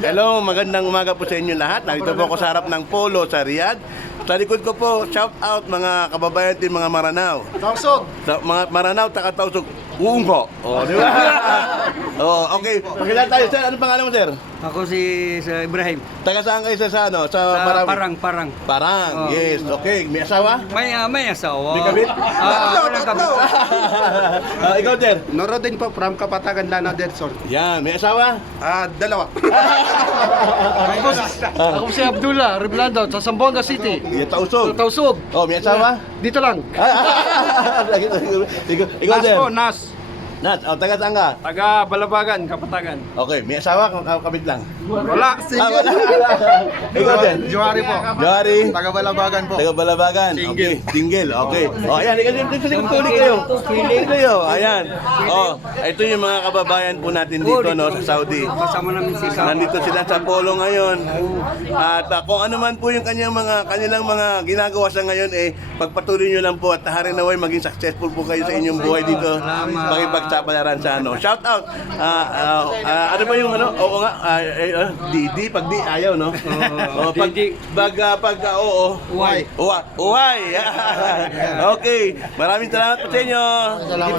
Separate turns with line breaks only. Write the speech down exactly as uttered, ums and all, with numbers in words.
Hello, magandang umaga po sa inyo lahat. Narito po ako sa harap ng Polo sa Riyadh. Sa likod ko po, shout out mga kababayan din mga Maranao.
Tausog!
Sa mga Maranao, taga-Tausog, uungko. Oh, di ba? Oh, okay. Pakilala tayo, sir. Ano pangalan mo, sir?
Ako si Sir Ibrahim.
Taga saan kayo sa, sa ano? Sa,
Sa
Marami?
Parang, Parang.
Parang,
Oh.
yes. Okay. May asawa?
May, uh, may asawa.
May kabit?
Ah, ako lang kabit.
Ah, ikaw, sir?
Norodin po from Kapatagan, Lanao del Sur.
Yan. May asawa?
Ah, dalawa.
Ah,
Ako si Abdullah Reblando sa Zamboanga City.
yung Tausog.
Tausog.
Oh, may asawa?
Dito lang.
Ikaw, ikaw,
Nas
sir?
po, Nas.
Nat, oh, taga saan ka?
Taga Balabagan, Kapatagan.
Okay, may asawa, ka- kabit lang.
Wala.
Ah, wala. Ikaw din?
Johari po.
Jari?
Taga Balabagan po.
Taga Balabagan. Okay, single. Okay. Oh, ayan, ikaw din kasi magtuloy kayo. Tuloy kayo. Ayan. Oh, ito yung mga kababayan po natin dito no sa Saudi.
Kasama namin si Kap.
Nandito sila sa Polo ngayon. At uh, kung ano man po yung kanyang mga kanilang mga ginagawa sa ngayon eh pagpatuloy niyo lang po at taharin naway maging successful po kayo sa inyong buhay dito. Makipagsapalaran sa ano. Shout out. Ah, ah, ah, ano ba yung ano? Oo nga. ah, eh, ah, Didi pag di ayaw no. Oh, pag
Didi.
pag ah, pag ah, oo.
Uway.
Uwa, uway. Okay. Maraming salamat po sa inyo.